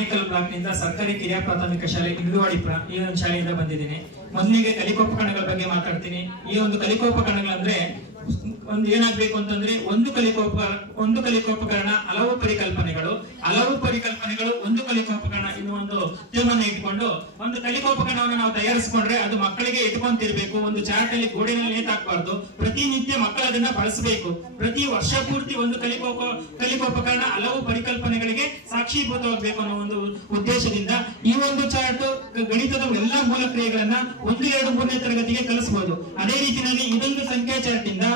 Anekal block ನಿಂದ ಸರ್ಕಾರಿ ಕಿರಿಯ ಪ್ರಾಥಮಿಕ ಶಾಲೆ ಇಂದುವಾಡಿ ಈ ಒಂದು ಶಾಲೆಯಿಂದ ಬಂದಿದ್ದೀನಿ. ಮೊದಲಿಗೆ ಕಲಿಕೋಪಕರಣಗಳ ಬಗ್ಗೆ ಮಾತಾಡ್ತೀನಿ. ಈ ಒಂದು ಕಲಿಕೋಪಕರಣಗಳಂದ್ರೆ ಒಂದು ಏನಾಗ್ಬೇಕು ಅಂತಂದ್ರೆ ಒಂದು ಕಲಿಕೋಪಕರಣ ಹಲವು ಪರಿಕಲ್ಪನೆಗಳು ಒಂದು ಕಲಿಕೋಪಕರಣ ಇನ್ನು ಒಂದು ಥೀಮನ್ನು ಇಟ್ಕೊಂಡು ಒಂದು ಕಲಿಕೋಪಕರಣವನ್ನು ನಾವು ತಯಾರಿಸಿಕೊಂಡ್ರೆ ಅದು ಮಕ್ಕಳಿಗೆ ಇಟ್ಕೊಂತಿರ್ಬೇಕು. ಒಂದು ಚಾರ್ಟ್ ಅಲ್ಲಿ ಗೋಡೆನಲ್ಲಿ ನೇತಾಕ್ಬಾರ್ದು. ಪ್ರತಿನಿತ್ಯ ಮಕ್ಕಳು ಅದನ್ನ ಬಳಸಬೇಕು. ಪ್ರತಿ ವರ್ಷ ಪೂರ್ತಿ ಒಂದು ಕಲಿಕೋಪಕರಣ ಹಲವು ಪರಿಕಲ್ಪನೆಗಳಿಗೆ ಸಾಕ್ಷೀಭೂತವಾಗಬೇಕು ಅನ್ನೋ ಒಂದು ಉದ್ದೇಶದಿಂದ ಈ ಒಂದು ಚಾರ್ಟ್ ಗಣಿತದ ಎಲ್ಲಾ ಮೂಲ ಕ್ರಿಯೆಗಳನ್ನ 1, 2, 3ನೇ ತರಗತಿಗೆ ಕಲಿಸಬಹುದು. ಅದೇ ರೀತಿಯಲ್ಲಿ ಇದೊಂದು ಸಂಖ್ಯಾ ಚಾರ್ಟ್ ಇಂದ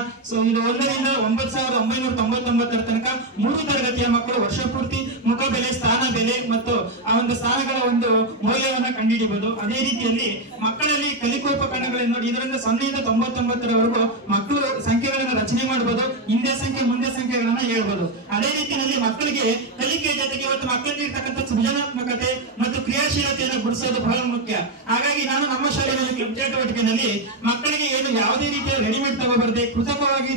ಇದು 1 ರಿಂದ 9999 ತನಕ 3 ತರಗತಿಯ ಮಕ್ಕಳು ವರ್ಷ ಪೂರ್ತಿ ಮುಖ ಬೆಲೆ, ಸ್ಥಾನ ಬೆಲೆ ಮತ್ತು ಆ ಒಂದು ಸ್ಥಾನಗಳ ಒಂದು ಮೌಲ್ಯವನ್ನ ಕಂಡುಹಿಡಿಯಬಹುದು. ಅದೇ ರೀತಿಯಲ್ಲಿ ಮಕ್ಕಳಲ್ಲಿ ಕಲಿಕೋಪಕರಣಗಳನ್ನು ನೋಡಿ ಇದರಿಂದ 0 ರಿಂದ 99ರವರೆಗೂ ಮಕ್ಕಳು ಸಂಖ್ಯೆಗಳನ್ನು ರಚನೆ ಮಾಡಬಹುದು. ಹಿಂದೆ ಸಂಖ್ಯೆ ಮುಂದೆ ಸಂಖ್ಯೆಗಳನ್ನ ಹೇಳ್ಬೋದು. ಅದೇ ರೀತಿಯಲ್ಲಿ ಮಕ್ಕಳಿಗೆ ಕಲಿಕೆ ಜೊತೆಗೆ ಇವತ್ತು ಮಕ್ಕಳಿಗೆ ಇರ್ತಕ್ಕಂಥ ಸೃಜನಾತ್ಮಕತೆ ಮತ್ತು ಕ್ರಿಯಾಶೀಲತೆಯನ್ನು ಗುಡಿಸೋದು ಬಹಳ ಮುಖ್ಯ. ಹಾಗಾಗಿ ನಾನು ನಮ್ಮ ಶಾಲೆಯಲ್ಲಿ ಕ್ಲಬ್ ಚಟುವಟಿಕೆಯಲ್ಲಿ ಮಕ್ಕಳಿಗೆ ಏನು ಯಾವುದೇ ರೀತಿಯ ರೆಡಿಮೇಡ್ ತಗೋಬಾರದೆ, ಕೃತಕವಾಗಿ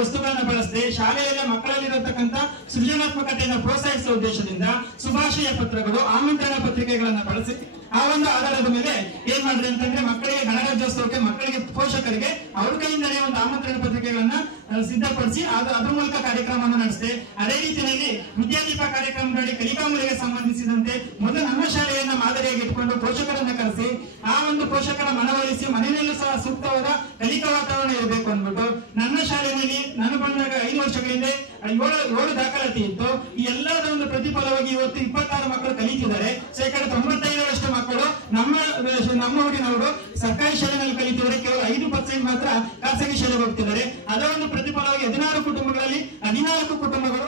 ವಸ್ತುಗಳನ್ನು ಬಳಸದೆ ಶಾಲೆಯಲ್ಲಿ ಮಕ್ಕಳಲ್ಲಿರತಕ್ಕಂಥ ಸೃಜನಾತ್ಮಕತೆಯನ್ನು ಪ್ರೋತ್ಸಾಹಿಸುವ ಉದ್ದೇಶದಿಂದ ಶುಭಾಶಯ ಪತ್ರಗಳು, ಆಮಂತ್ರಣ ಪತ್ರಿಕೆಗಳನ್ನ ಬಳಸಿ ಆ ಒಂದು ಆಧಾರದ ಮೇಲೆ ಏನ್ ಮಾಡಿದೆ ಅಂತಂದ್ರೆ ಮಕ್ಕಳಿಗೆ ಗಣರಾಜ್ಯೋತ್ಸವಕ್ಕೆ ಮಕ್ಕಳಿಗೆ ಪೋಷಕರಿಗೆ ಅವ್ರ ಕೈಯಿಂದಲೇ ಒಂದು ಆಮಂತ್ರಣ ಪತ್ರಿಕೆಗಳನ್ನ ಸಿದ್ಧಪಡಿಸಿ ಅದ್ರ ಮೂಲಕ ಕಾರ್ಯಕ್ರಮವನ್ನು ನಡೆಸಿದೆ. ಅದೇ ರೀತಿಯಲ್ಲಿ ವಿದ್ಯಾದೀಪ ಕಾರ್ಯಕ್ರಮದಲ್ಲಿ ಕಲಿಕಾಮೂಲಿಗೆ ಸಂಬಂಧಿಸಿದಂತೆ ಮೊದಲು ನಮ್ಮ ಶಾಲೆಯನ್ನ ಮಾದರಿಯಾಗಿ ಇಟ್ಕೊಂಡು ಪೋಷಕರನ್ನ ಕರೆಸಿ ಆ ಒಂದು ಪೋಷಕರ ಮನವೊಲಿಸಿ ಮನೆಯಲ್ಲೂ ಸಹ ಸೂಕ್ತವಾದ ಕಲಿಕಾ ವಾತಾವರಣ ಇರಬೇಕು ಅಂದ್ಬಿಟ್ಟು ನನ್ನ ಶಾಲೆಯಲ್ಲಿ ನಾನು ಬಂದಾಗ 5 ವರ್ಷಗಳ ಹಿಂದೆ 7 ದಾಖಲಾತಿ ಇತ್ತು. ಈ ಎಲ್ಲದರ ಒಂದು ಪ್ರತಿಫಲವಾಗಿ ಇವತ್ತು 26 ಮಕ್ಕಳು ಕಲಿತಿದ್ದಾರೆ. 95% ಮಕ್ಕಳು ನಮ್ಮ ಊರಿನವರು ಸರ್ಕಾರಿ ಶಾಲೆಯಲ್ಲಿ ಕಲಿತಿದ್ದಾರೆ. ಕೇವಲ 5% ಮಾತ್ರ ಖಾಸಗಿ ಶಾಲೆಗೆ ಹೋಗ್ತಿದ್ದಾರೆ. ಅದರ ಒಂದು ಪ್ರತಿಫಲವಾಗಿ 16 ಕುಟುಂಬಗಳಲ್ಲಿ 14 ಕುಟುಂಬಗಳು